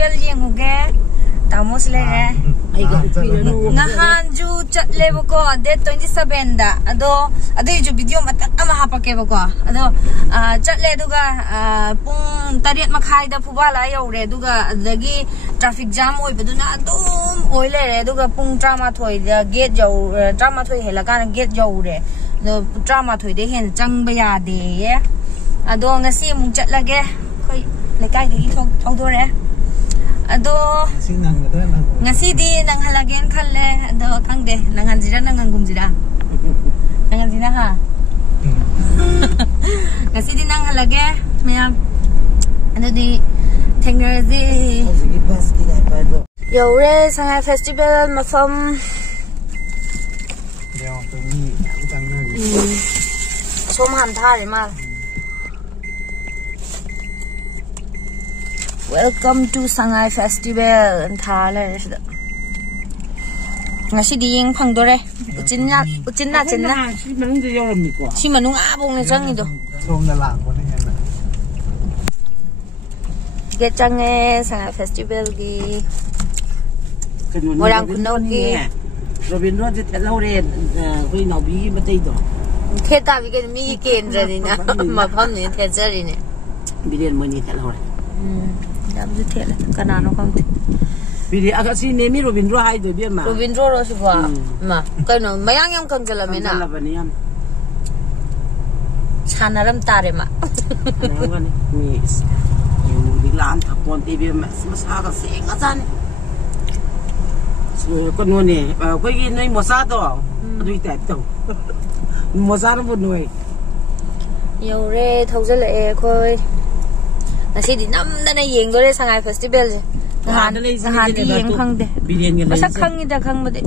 Festival yang uge tamu selera. Ngahan ju chatle bako date 27 da. Ado ju video matak ama hapake bako. Ado chatle duga pung tariat makhai da pubala yaure duga adagi traffic jam oi baduna adum oile duga pung drama thoi da gate jau drama thoi hela kan gate jaure. Do drama thoi de hen chang ba ya de ye. Ado ngasi mung chatlage khoi lekai de thong do re. Ado ngasi di nang halagen khalle ado kang de nangan jira nangan gum jira. Nangan jina ha. Ngasi di nang halage mayam. Ado di technology. Yaure Shanghai Festival mafam. Som ham thare mal. Welcome to Shanghai Festival and Thailand. Ngasi di yang pangdore. Ucin na. Si manung abong na jang itu. Get jange Shanghai Festival gi. Orang kuno gi. Robin Road di Lauren, kui nabi matay do. Kita bikin mi ken jadi na. Mapam ni terjadi ni. Bilian money Lauren. Dapat tu lah, kerana no kamu. Bili agak si nemi Robin Road hai do biar mah. Robin Road sih gua, mah. Kau mayang yang kau jalan mana? Jalan baniam. Chanaram tare mah. Jangan ni, di lan takpon TV masa agak seng aja ni. Kau ni, kau ini masa tu, aduh itu tu. Masa tu pun ni. Yaure, thau jale kau. Nasi di nam dana yeng dore Shanghai Festival je. Ngahan di yeng khang de. Masa khang ni dah khang bade.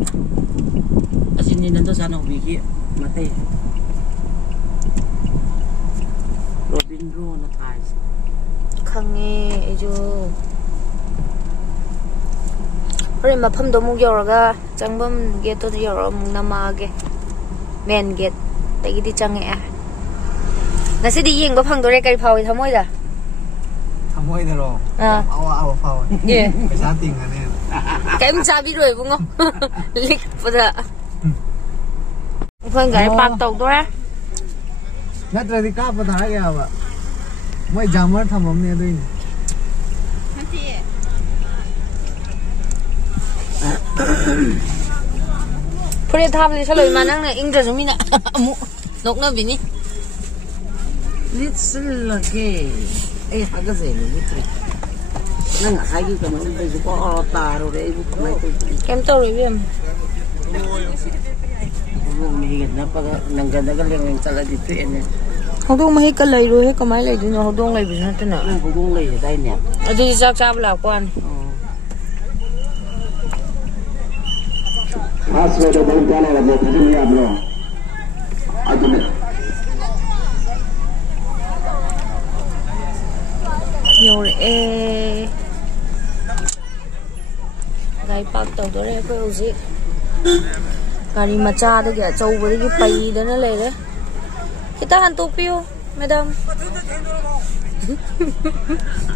Asin ni nanti sana biki mati. Robin Road nak ais. Khang ni itu. Orang mapam domu yauraga jangbam gate tu yaura mung nama ge. Main gate. Lagi di jange ah. Nasi di yeng bapang dore kari pawai thamoi dah. Thôi rồi. Awa phao. Yeah. Cái giá tiền này nè. Cái em cha biết rồi đúng không? Lịch bây giờ. Phương cái bạc tàu đó. Nhất là đi cá bắt thái kìa ạ. Mấy jammer thầm ấm nè đây. Puri tham đi sao lời mà năng này English giống như nè. Nốc nó bị ní. Little okay. Agak sih ni. Nang lagi kamu ni juga taruh deh ibu kemai tu. Kem tahu ribuan. Hudung mahigit na pag nanggandagal yang salah di tu ini. Hudung mahigit kalay rohe kamay lay din hudung lay bisa tu na. Hudung lay dah ini. Ada di sak lakuan. Masuk dalam jalan ada begini ya bro. Aduh. Nhiều gai park tàu đó đây phải gì gari macha đó kìa châu với cái pay đó nó lấy đấy kita hantu piu madam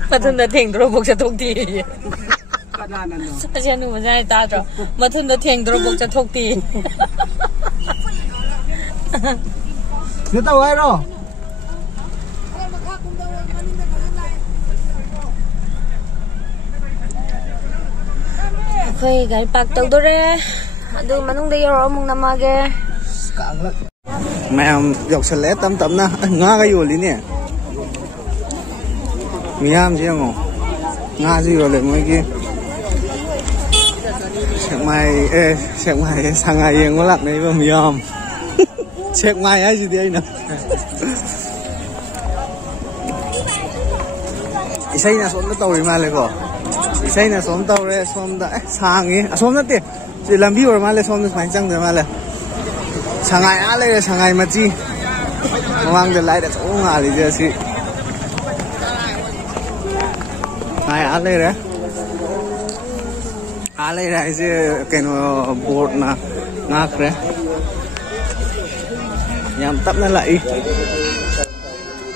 mathun da theng dro bok cha thok ti sa nu ma jai ta dro mathun da theng dro bok cha thok ti Người ta quay rồi. Khơi gari park tàu đó đấy aduh manung day yoro mung namage Mẹ dọc xe lé tắm na ngã cái gì nè miam chứ không ngã gì rồi lại mấy kia sẽ mày sang ngày yên có lặng đấy mà miam sẽ mày ai gì đây nè xây nhà sống tàu đi mà lại có xây nhà sống tàu đấy sống đã sang ấy sống rất tiền chỉ làm view mà lại sống được mấy trăm rồi mà lại Shanghai ale Shanghai machi mang de lai da chỗ nga li je si Shanghai ale re ale ra je cái nó board na ngak re yam tap na lai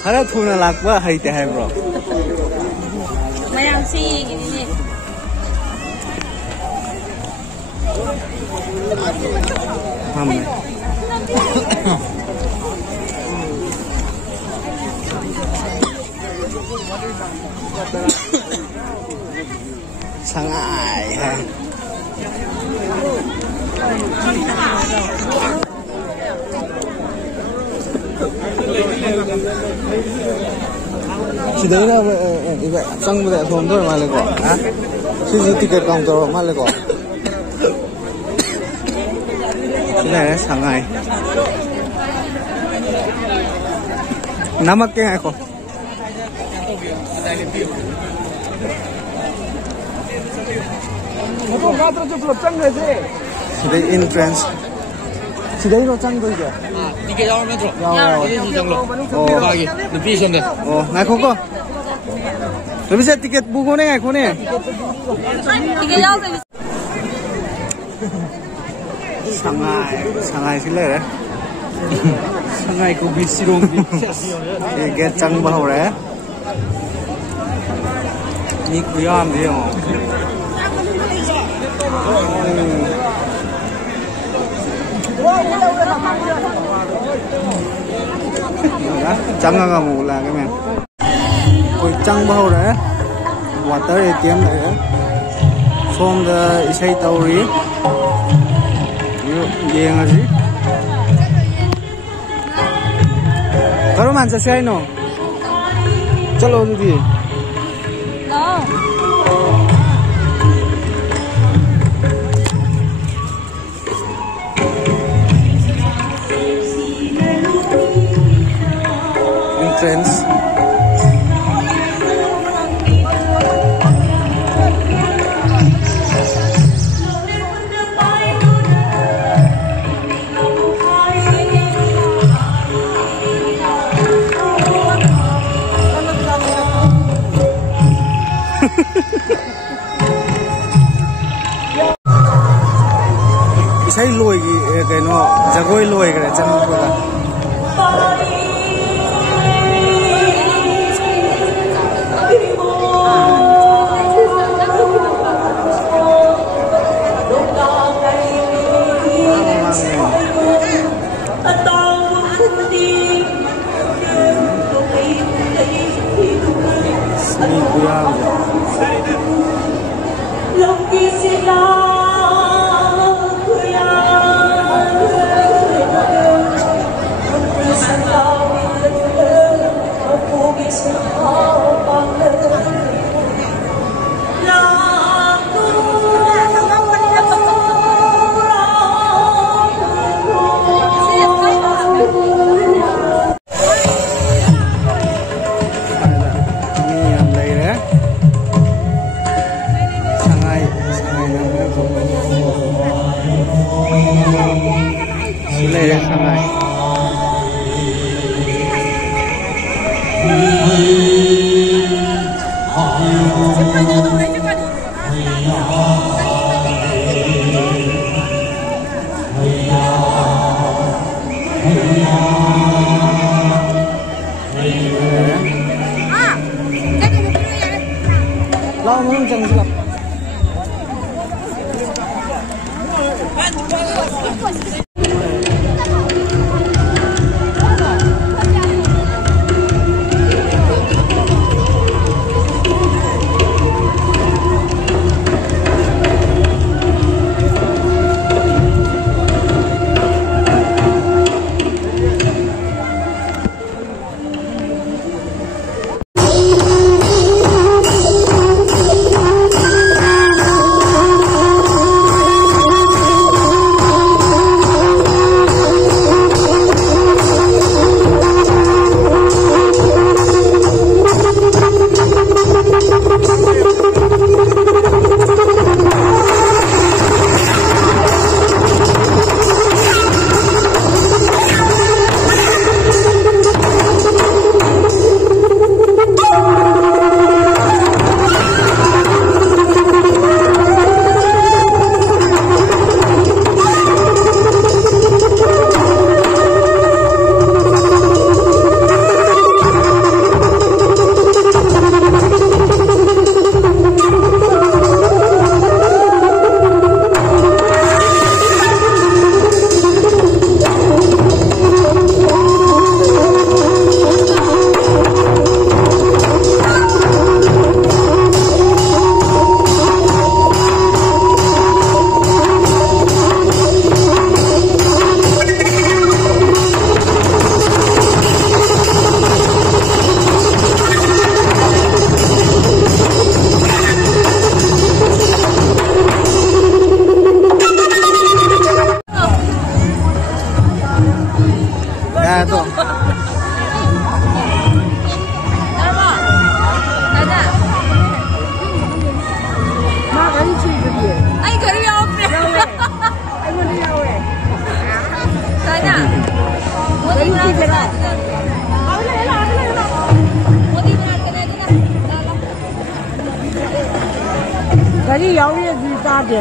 khara thu na lak ba hai te hai bro mayang si gini ni Mami. Shanghai. Chị đấy là vậy trong cái thùng thôi mà lại có á chứ ticket counter mà lại có cái này Shanghai namak cái này có chị đấy entrance chị đấy nó trăng rồi kìa ticket 나오면 들어. 야야 거기 비션데. ngay không có rồi bây giờ ticket 보고 내 ngay nè 이게 야세 Shanghai xin lỗi đấy Shanghai có bị sirong đi cái trăng bao đấy ni quý am đi không trăng nga ngủ là cái này ôi trăng bao đấy water ATM này đấy from the isai tauri ये ngaji करो मान से I know चलो दीदी entrance isai loi cái nó jagoi loi cái chân của là Lo muốn chân lập to. Ay, gari ako pre. Ay, mo niya we. Sana. Gari mo sila. Gari yaw ye di ta de.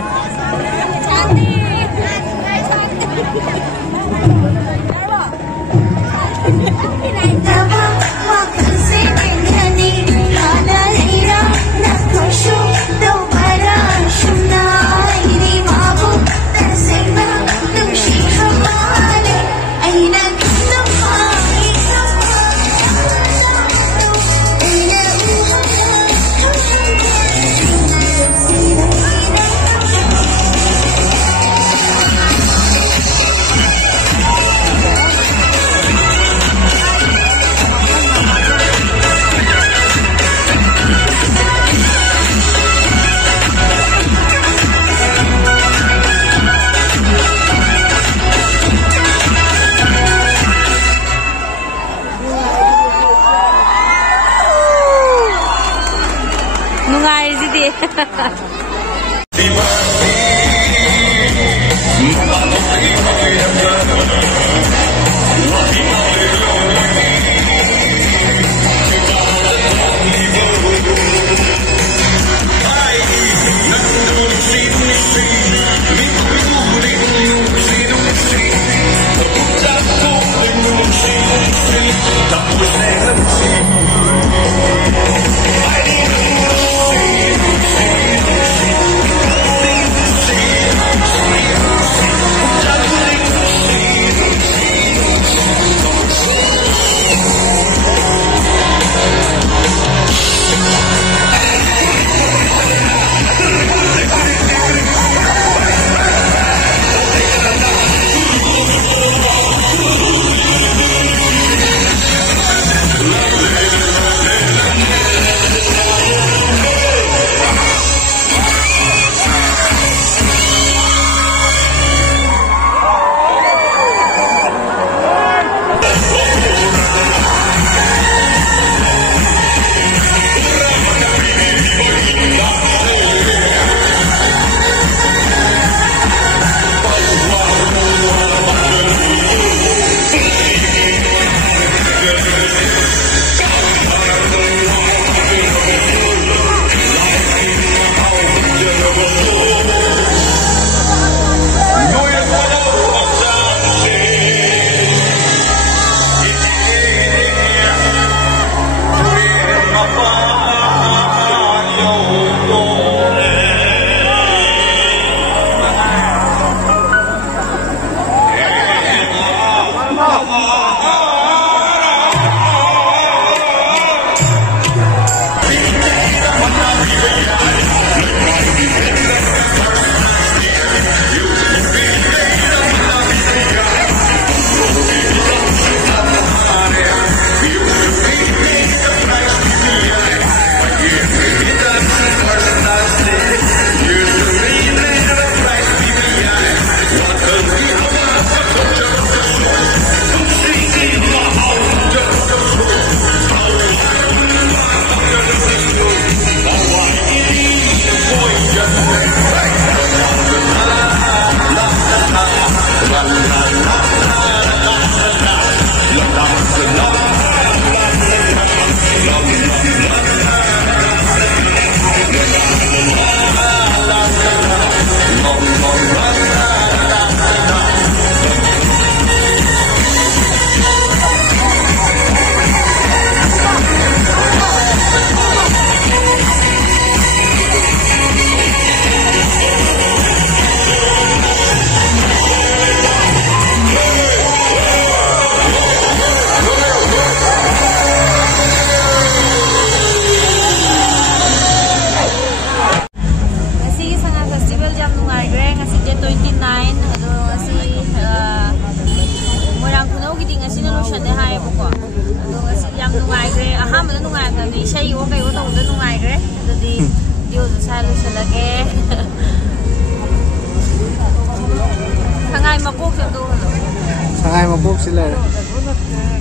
Sangai mabuk sila.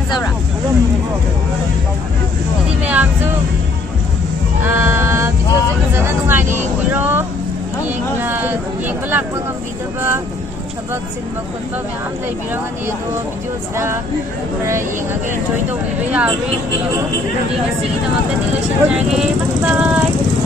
fazabra idi mayamsu video se fazana nungai ni biro yeng balak pa ngambidaba sabak sinba khutba mayam lai birangani do video sida khara yengage enjoy to biba yawi video ngasi na makani lesson jage bye bye